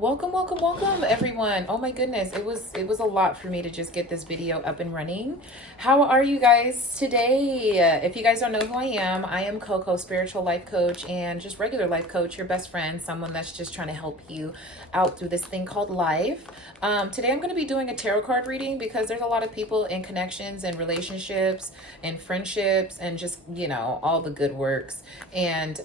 Welcome everyone. Oh my goodness, it was a lot for me to just get this video up and running. How are you guys today? If you guys don't know who I am Coco, spiritual life coach and just regular life coach, your best friend, someone that's just trying to help you out through this thing called life. Today I'm going to be doing a tarot card reading because there's a lot of people in connections and relationships and friendships and just, all the good works. And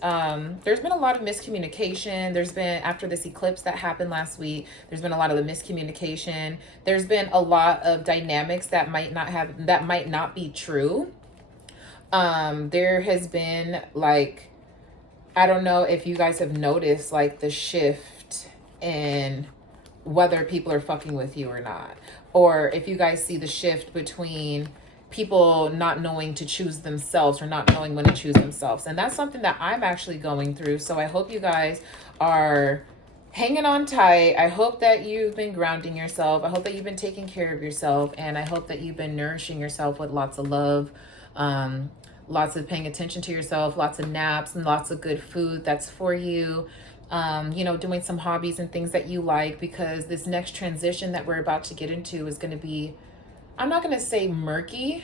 there's been a lot of miscommunication. There's been, after this eclipse that happened last week, there's been a lot of the miscommunication. There's been a lot of dynamics that might not be true. There has been, like, I don't know if you guys have noticed, like, the shift in whether people are fucking with you or not, or if you guys see the shift between people not knowing to choose themselves or not knowing when to choose themselves. And that's something that I'm actually going through. So I hope you guys are hanging on tight. I hope that you've been grounding yourself. I hope that you've been taking care of yourself. And I hope that you've been nourishing yourself with lots of love, lots of paying attention to yourself, lots of naps and lots of good food that's for you. Doing some hobbies and things that you like, because this next transition that we're about to get into is going to be, I'm not going to say murky,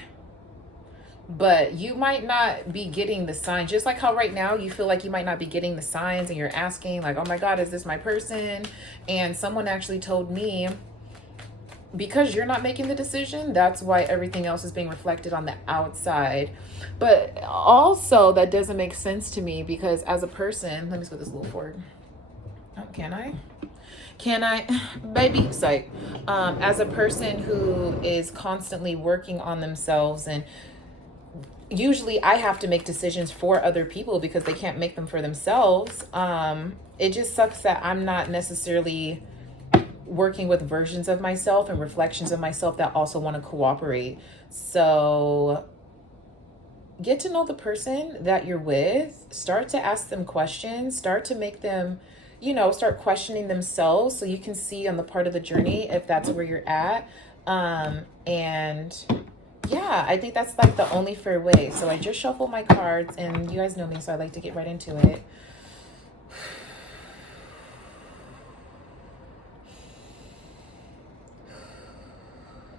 but you might not be getting the signs. Just like how right now you feel like you might not be getting the signs and you're asking like, oh my God, is this my person? And someone actually told me, because you're not making the decision, that's why everything else is being reflected on the outside. But also that doesn't make sense to me, because as a person, let me put this a little forward. Oh, can I, baby? Psych. As a person who is constantly working on themselves, and usually I have to make decisions for other people because they can't make them for themselves. It just sucks that I'm not necessarily working with versions of myself and reflections of myself that also want to cooperate. So get to know the person that you're with, start to ask them questions, start to make them, start questioning themselves so you can see on the part of the journey if that's where you're at. And yeah, I think that's like the only fair way. So I just shuffled my cards, and you guys know me, so I like to get right into it.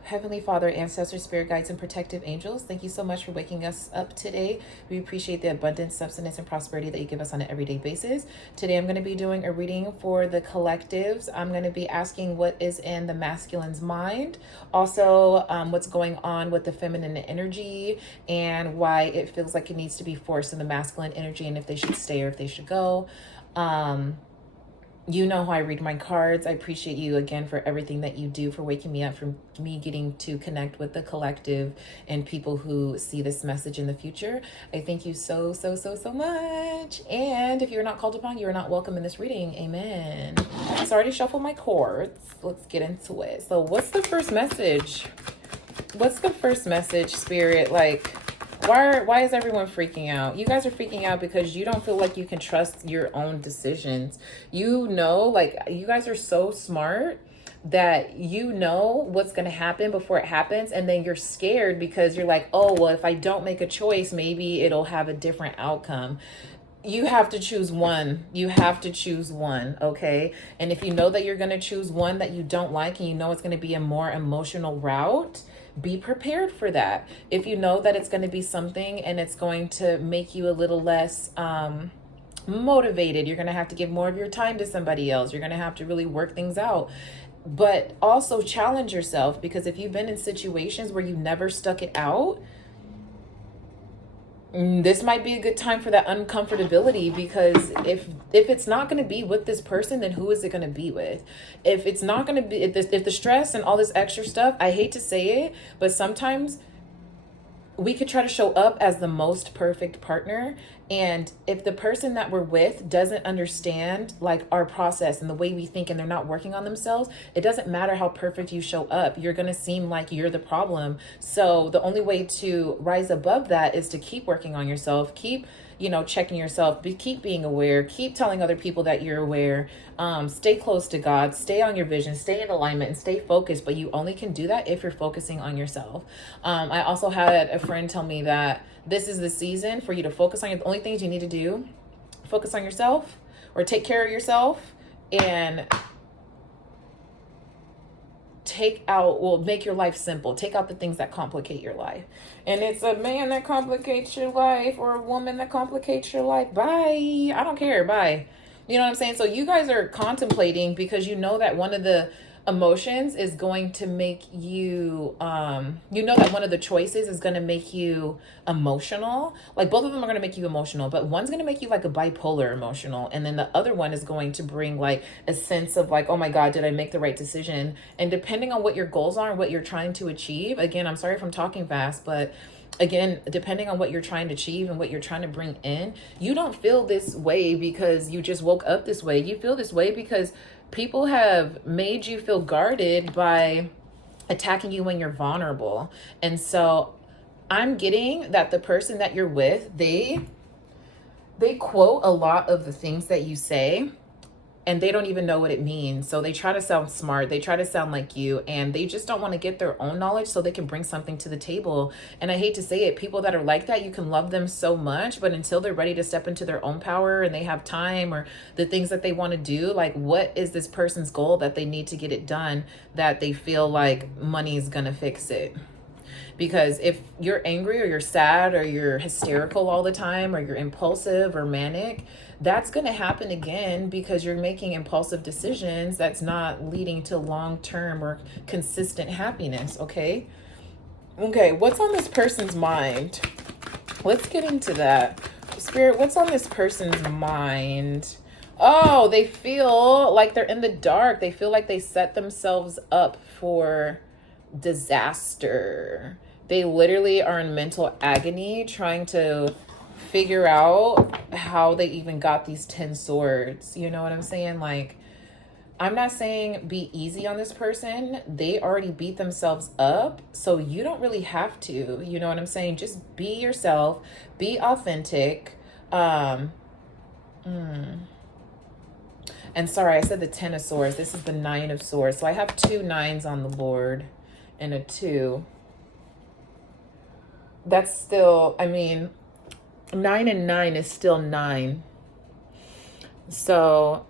Heavenly Father, ancestors, spirit guides, and protective angels, thank you so much for waking us up today. We appreciate the abundance, substance, and prosperity that you give us on an everyday basis. Today, I'm going to be doing a reading for the collectives. I'm going to be asking what is in the masculine's mind. Also, what's going on with the feminine energy and why it feels like it needs to be forced in the masculine energy, and if they should stay or if they should go. You know how I read my cards. I appreciate you again for everything that you do, for waking me up, for me getting to connect with the collective and people who see this message in the future. I thank you so much. And if you're not called upon, you are not welcome in this reading. Amen. So I already shuffled my cards. Let's get into it. So what's the first message? What's the first message, Spirit? Like, why is everyone freaking out? You guys are freaking out because you don't feel like you can trust your own decisions. Like, you guys are so smart that you know what's going to happen before it happens. And then you're scared because you're like, oh, well, if I don't make a choice, maybe it'll have a different outcome. You have to choose one. You have to choose one, okay? And if you know that you're going to choose one that you don't like, and you know it's going to be a more emotional route, be prepared for that. If you know that it's going to be something and it's going to make you a little less motivated, you're going to have to give more of your time to somebody else. You're going to have to really work things out. But also challenge yourself, because if you've been in situations where you never stuck it out, this might be a good time for that uncomfortability, because if it's not going to be with this person, then who is it going to be with? If it's not going to be, if the stress and all this extra stuff, I hate to say it, but sometimes we could try to show up as the most perfect partner. And if the person that we're with doesn't understand like our process and the way we think, and they're not working on themselves, it doesn't matter how perfect you show up. You're going to seem like you're the problem. So the only way to rise above that is to keep working on yourself, keep checking yourself, keep being aware, keep telling other people that you're aware, stay close to God, stay on your vision, stay in alignment, and stay focused. But you only can do that if you're focusing on yourself. I also had a friend tell me that this is the season for you to focus on the only things you need to do. Focus on yourself, or take care of yourself, and make your life simple. Take out the things that complicate your life. And it's a man that complicates your life or a woman that complicates your life. Bye. I don't care. Bye. You know what I'm saying? So you guys are contemplating because you know that one of the emotions is going to make you you know that one of the choices is going to make you emotional. Like both of them are going to make you emotional, but one's going to make you like a bipolar emotional, and then the other one is going to bring like a sense of like, oh my god, did I make the right decision? And depending on what your goals are and what you're trying to achieve, again, I'm sorry if I'm talking fast, but again, depending on what you're trying to achieve and what you're trying to bring in, you don't feel this way because you just woke up this way. You feel this way because people have made you feel guarded by attacking you when you're vulnerable. And so I'm getting that the person that you're with, they quote a lot of the things that you say, and they don't even know what it means. So they try to sound smart. They try to sound like you, and they just don't want to get their own knowledge so they can bring something to the table. And I hate to say it, people that are like that, you can love them so much, but until they're ready to step into their own power and they have time or the things that they want to do, like what is this person's goal that they need to get it done that they feel like money is going to fix it? Because if you're angry or you're sad or you're hysterical all the time or you're impulsive or manic, that's going to happen again because you're making impulsive decisions that's not leading to long-term or consistent happiness, okay? Okay, what's on this person's mind? Let's get into that. Spirit, what's on this person's mind? Oh, they feel like they're in the dark. They feel like they set themselves up for disaster. They literally are in mental agony trying to figure out how they even got these 10 swords. You know what I'm saying? Like, I'm not saying be easy on this person. They already beat themselves up, so you don't really have to. You know what I'm saying? Just be yourself, be authentic. And sorry, I said the 10 of swords. This is the 9 of swords. So I have 2 9s on the board and a 2. That's still, I mean, 9 and 9 is still 9. So,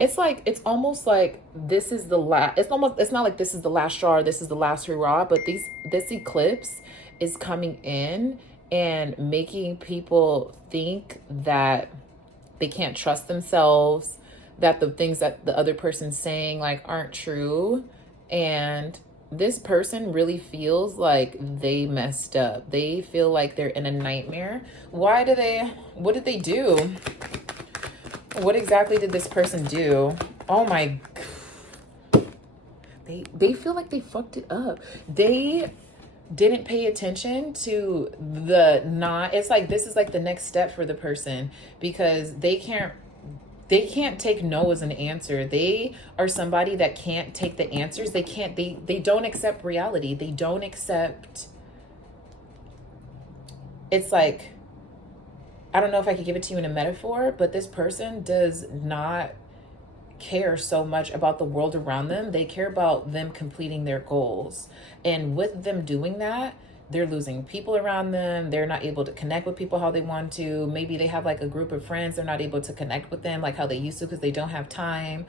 it's like, it's almost like this is the last, it's not like this is the last straw or this is the last hurrah, but this eclipse is coming in and making people think that they can't trust themselves, that the things that the other person's saying like aren't true. And this person really feels like they messed up. They feel like they're in a nightmare. What did they do? What exactly did this person do? Oh my, they feel like they fucked it up. They didn't pay attention to it's like this is like the next step for the person because they can't take no as an answer. They are somebody that can't take the answers. They don't accept reality. They don't accept, it's like, I don't know if I could give it to you in a metaphor, but this person does not care so much about the world around them. They care about them completing their goals. And with them doing that, they're losing people around them. They're not able to connect with people how they want to. Maybe they have like a group of friends. They're not able to connect with them like how they used to because they don't have time.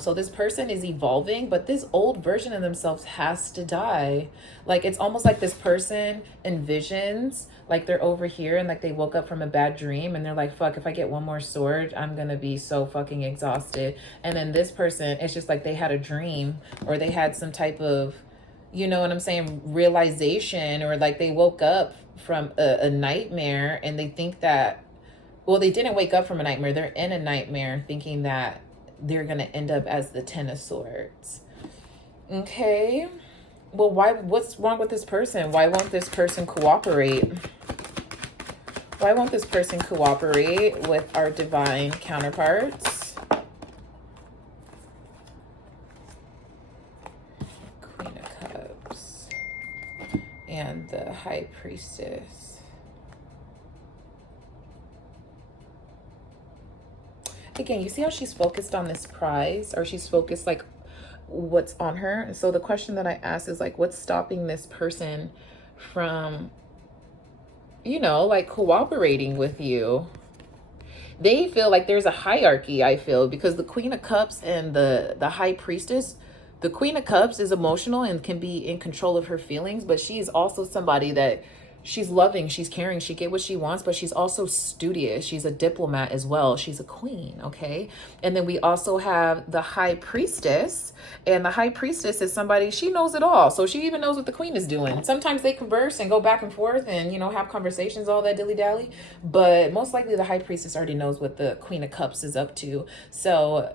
So this person is evolving, but this old version of themselves has to die. Like, it's almost like this person envisions like they're over here and like they woke up from a bad dream and they're like, fuck, if I get one more sword, I'm going to be so fucking exhausted. And then this person, it's just like they had a dream or they had some type of, you know what I'm saying, realization, or like they woke up from a nightmare and they think that, well, they didn't wake up from a nightmare. They're in a nightmare thinking that they're going to end up as the 10 of swords. Okay. Well, what's wrong with this person? Why won't this person cooperate? Why won't this person cooperate with our divine counterparts? Queen of Cups and the High Priestess. Again, you see how she's focused on this prize, or she's focused like what's on her. So the question that I asked is like, what's stopping this person from, you know, like cooperating with you? They feel like there's a hierarchy, I feel, because the Queen of Cups and the High Priestess, the Queen of Cups is emotional and can be in control of her feelings, but she is also somebody that she's loving, she's caring, she get what she wants, but she's also studious. She's a diplomat as well. She's a queen, okay? And then we also have the High Priestess, and the High Priestess is somebody, she knows it all. So she even knows what the queen is doing. Sometimes they converse and go back and forth and, you know, have conversations, all that dilly-dally, but most likely the High Priestess already knows what the Queen of Cups is up to. So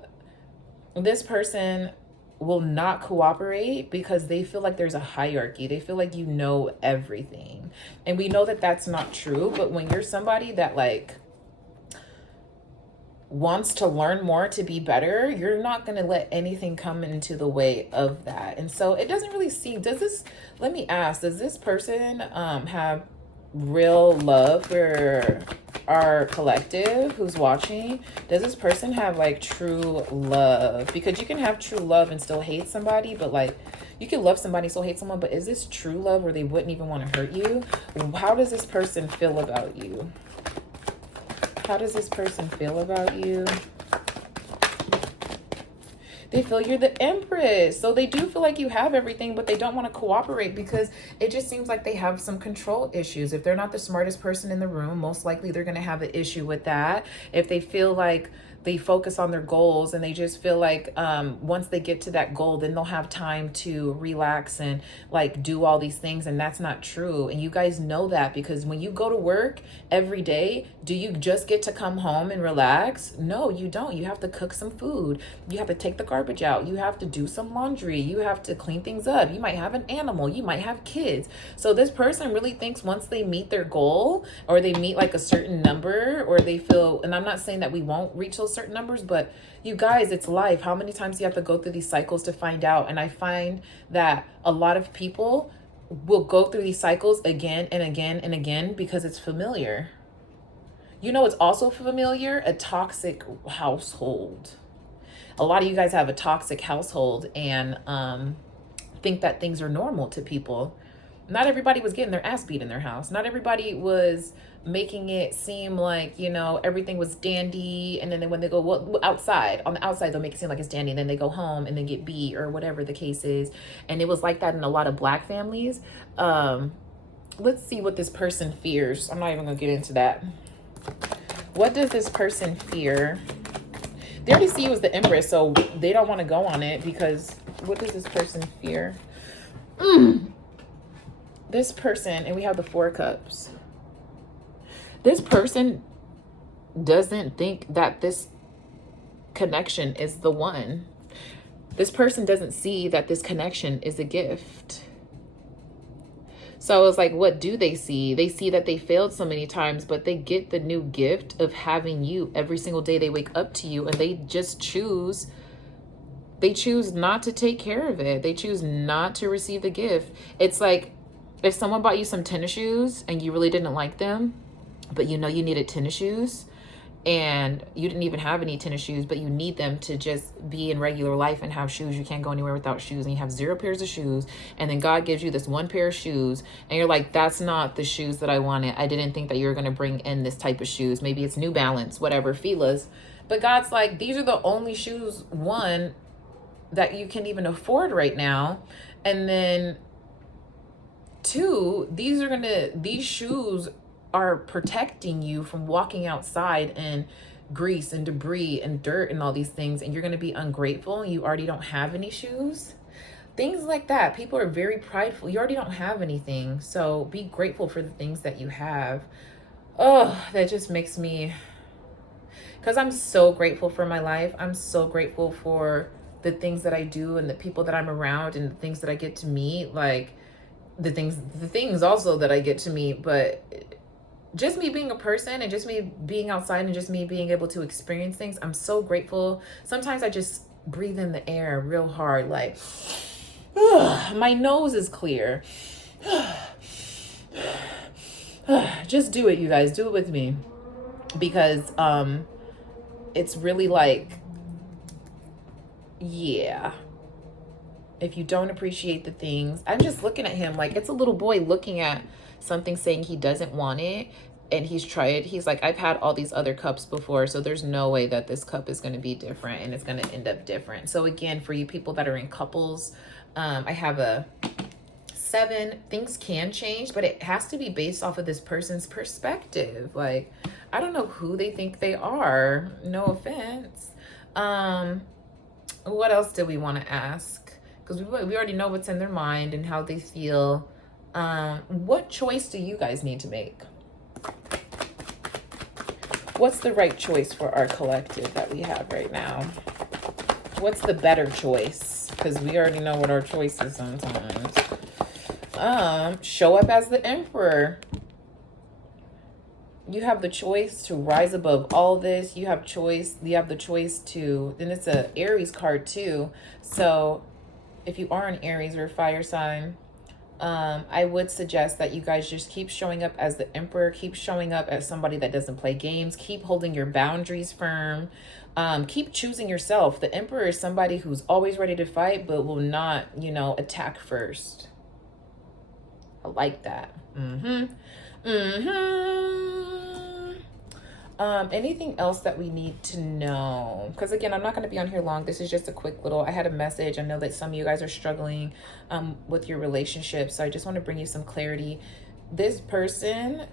this person will not cooperate because they feel like there's a hierarchy. They feel like you know everything. And we know that that's not true, but when you're somebody that like wants to learn more to be better, you're not going to let anything come into the way of that. And so it doesn't really seem, let me ask, does this person have real love for our collective who's watching? Does this person have like true love? Because you can have true love and still hate somebody, but like you can love somebody and still hate someone, but is this true love where they wouldn't even want to hurt you? How does this person feel about you? How does this person feel about you? They feel you're the Empress. So they do feel like you have everything, but they don't want to cooperate because it just seems like they have some control issues. If they're not the smartest person in the room, most likely they're going to have an issue with that. If they feel like they focus on their goals and they just feel like once they get to that goal, then they'll have time to relax and like do all these things. And that's not true. And you guys know that because when you go to work every day, do you just get to come home and relax? No, you don't. You have to cook some food. You have to take the garbage out. You have to do some laundry. You have to clean things up. You might have an animal. You might have kids. So this person really thinks once they meet their goal or they meet like a certain number or they feel, and I'm not saying that we won't reach those certain numbers, but you guys, it's life. How many times do you have to go through these cycles to find out? And I find that a lot of people will go through these cycles again and again and again because it's familiar. You know, it's also familiar, a toxic household. A lot of you guys have a toxic household and think that things are normal to people. Not everybody was getting their ass beat in their house. Not everybody was making it seem like, you know, everything was dandy. And then when they go outside, on the outside, they'll make it seem like it's dandy. And then they go home and then get beat or whatever the case is. And it was like that in a lot of Black families. Let's see what this person fears. I'm not even going to get into that. What does this person fear? They already see you as the Empress, so they don't want to go on it because what does this person fear? This person, and we have the Four Cups. This person doesn't think that this connection is the one. This person doesn't see that this connection is a gift. So it's like, what do they see? They see that they failed so many times, but they get the new gift of having you every single day. They wake up to you and they just choose not to take care of it. They choose not to receive the gift. It's like if someone bought you some tennis shoes and you really didn't like them, but you know you needed tennis shoes and you didn't even have any tennis shoes, but you need them to just be in regular life and have shoes. You can't go anywhere without shoes and you have 0 pairs of shoes. And then God gives you this 1 pair of shoes and you're like, that's not the shoes that I wanted. I didn't think that you were going to bring in this type of shoes. Maybe it's New Balance, whatever, Fila's. But God's like, these are the only shoes, one, that you can even afford right now. And then 2, these shoes are protecting you from walking outside and grease and debris and dirt and all these things, and you're going to be ungrateful and you already don't have any shoes. Things like that. People are very prideful. You already don't have anything, so be grateful for the things that you have. Oh, that just makes me, because I'm so grateful for my life. I'm so grateful for the things that I do and the people that I'm around and the things that I get to meet, like the things also that I get to meet, but just me being a person and just me being outside and just me being able to experience things, I'm so grateful. Sometimes I just breathe in the air real hard, like, my nose is clear. Just do it, you guys. Do it with me. Because it's really like, yeah. If you don't appreciate the things, I'm just looking at him like it's a little boy looking at something saying he doesn't want it. and he's like, I've had all these other cups before, so there's no way that this cup is going to be different and it's going to end up different. So again, for you people that are in couples, I have a 7. Things can change, but it has to be based off of this person's perspective. Like, I don't know who they think they are, no offense. What else do we want to ask? Because we already know what's in their mind and how they feel. What choice do you guys need to make? What's the right choice for our collective that we have right now? What's the better choice? Because we already know what our choice is sometimes. Show up as the Emperor. You have the choice to rise above all this. You have the choice to, and it's a Aries card too. So if you are an Aries or a fire sign, I would suggest that you guys just keep showing up as the Emperor, keep showing up as somebody that doesn't play games, keep holding your boundaries firm, keep choosing yourself. The Emperor is somebody who's always ready to fight, but will not, attack first. I like that. Anything else that we need to know? Because again, I'm not going to be on here long. This is just a quick little, I had a message. I know that some of you guys are struggling with your relationship, so I just want to bring you some clarity. This person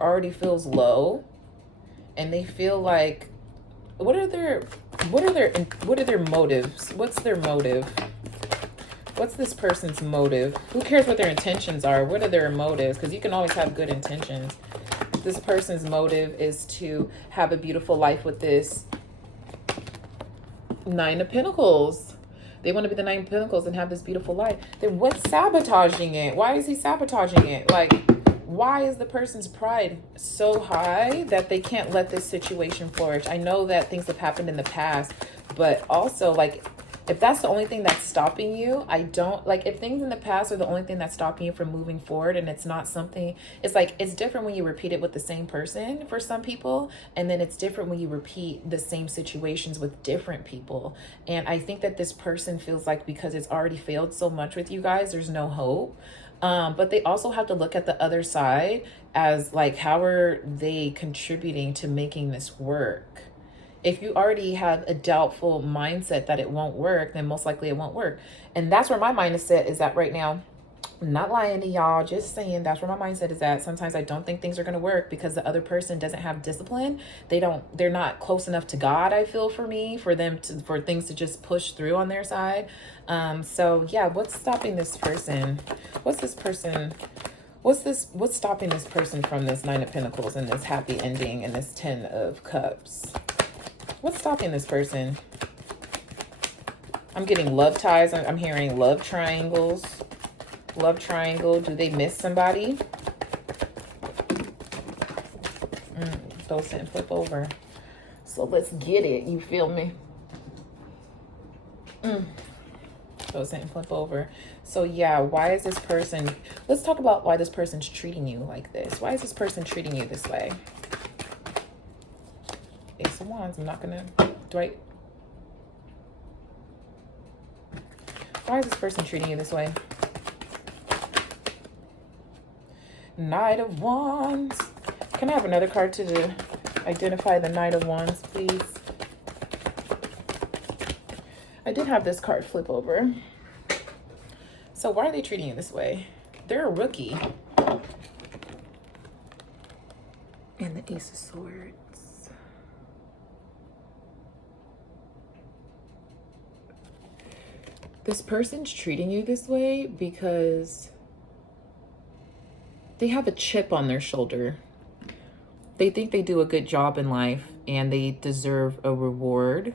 already feels low, and they feel like, what are their motives? What's their motive? What's this person's motive? Who cares what their intentions are? What are their motives? Because you can always have good intentions. This person's motive is to have a beautiful life with this 9 of Pentacles. They want to be the 9 of Pentacles and have this beautiful life. Then what's sabotaging it? Why is he sabotaging it? Like, why is the person's pride so high that they can't let this situation flourish? I know that things have happened in the past, but also, like, if that's the only thing that's stopping you, if things in the past are the only thing that's stopping you from moving forward, and it's not something, it's like, it's different when you repeat it with the same person for some people, and then it's different when you repeat the same situations with different people. And I think that this person feels like because it's already failed so much with you guys, there's no hope. But they also have to look at the other side as like, how are they contributing to making this work? If you already have a doubtful mindset that it won't work, then most likely it won't work. And that's where my mindset is at right now. I'm not lying to y'all, just saying that's where my mindset is at. Sometimes I don't think things are going to work because the other person doesn't have discipline. They're not close enough to God, I feel, for things to just push through on their side. So yeah, what's stopping this person? What's stopping this person from this 9 of Pentacles and this happy ending and this 10 of Cups? What's stopping this person? I'm getting love ties. I'm hearing love triangles. Love triangle. Do they miss somebody? Those and flip over. So let's get it. You feel me? Those and flip over. So yeah, why is this person... Let's talk about why this person's treating you like this. Why is this person treating you this way? Ace of Wands. I'm not gonna... Why is this person treating you this way? Knight of Wands. Can I have another card to identify the Knight of Wands, please? I did have this card flip over. So why are they treating you this way? They're a rookie. And the Ace of Swords. This person's treating you this way because they have a chip on their shoulder. They think they do a good job in life and they deserve a reward.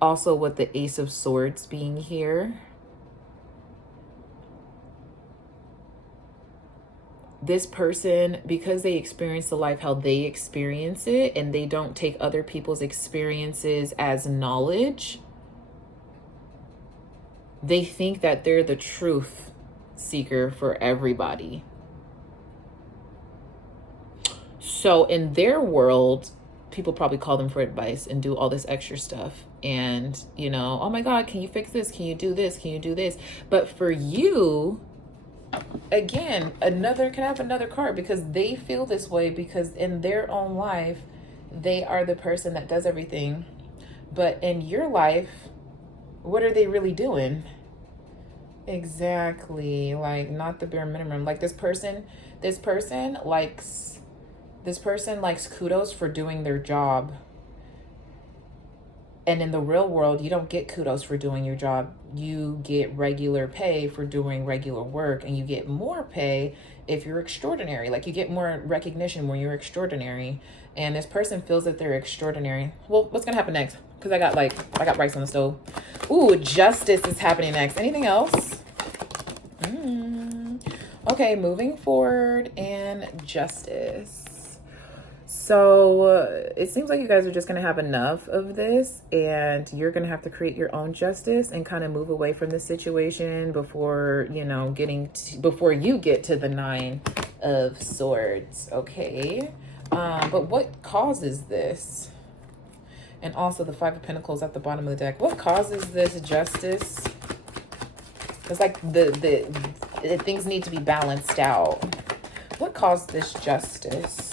Also with the Ace of Swords being here. This person, because they experience the life how they experience it and they don't take other people's experiences as knowledge, they think that they're the truth seeker for everybody. So in their world, people probably call them for advice and do all this extra stuff. And, oh my God, can you fix this? Can you do this? Can you do this? But for you, again, can I have another card? Because they feel this way because in their own life, they are the person that does everything. But in your life, what are they really doing? Exactly. Like, not the bare minimum. Like, this person likes kudos for doing their job. And in the real world, you don't get kudos for doing your job. You get regular pay for doing regular work, and you get more pay if you're extraordinary. Like, you get more recognition when you're extraordinary. And this person feels that they're extraordinary. Well, what's gonna happen next? Because I got rice on the stove. Ooh, justice is happening next. Anything else? Okay, moving forward, and justice. So it seems like you guys are just going to have enough of this, and you're going to have to create your own justice and kind of move away from this situation before, before you get to the 9 of Swords. Okay. But what causes this? And also the 5 of Pentacles at the bottom of the deck. What causes this justice? It's like the things need to be balanced out. What caused this justice?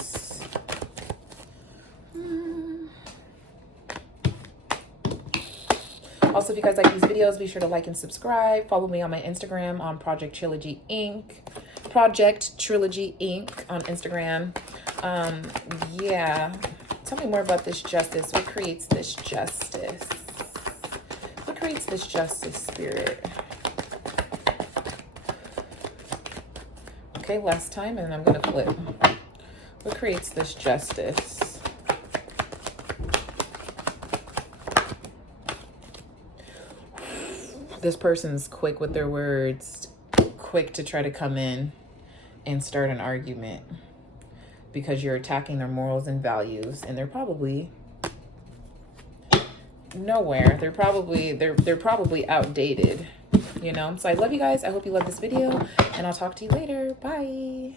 Also, if you guys like these videos, be sure to like and subscribe. Follow me on my Instagram on Project Trilogy Inc. on Instagram. Yeah. Tell me more about this justice. What creates this justice? What creates this justice, Spirit? Okay, last time, and then I'm going to flip. What creates this justice? This person's quick with their words, quick to try to come in and start an argument because you're attacking their morals and values, and they're probably nowhere. They're probably outdated, So I love you guys. I hope you love this video, and I'll talk to you later. Bye.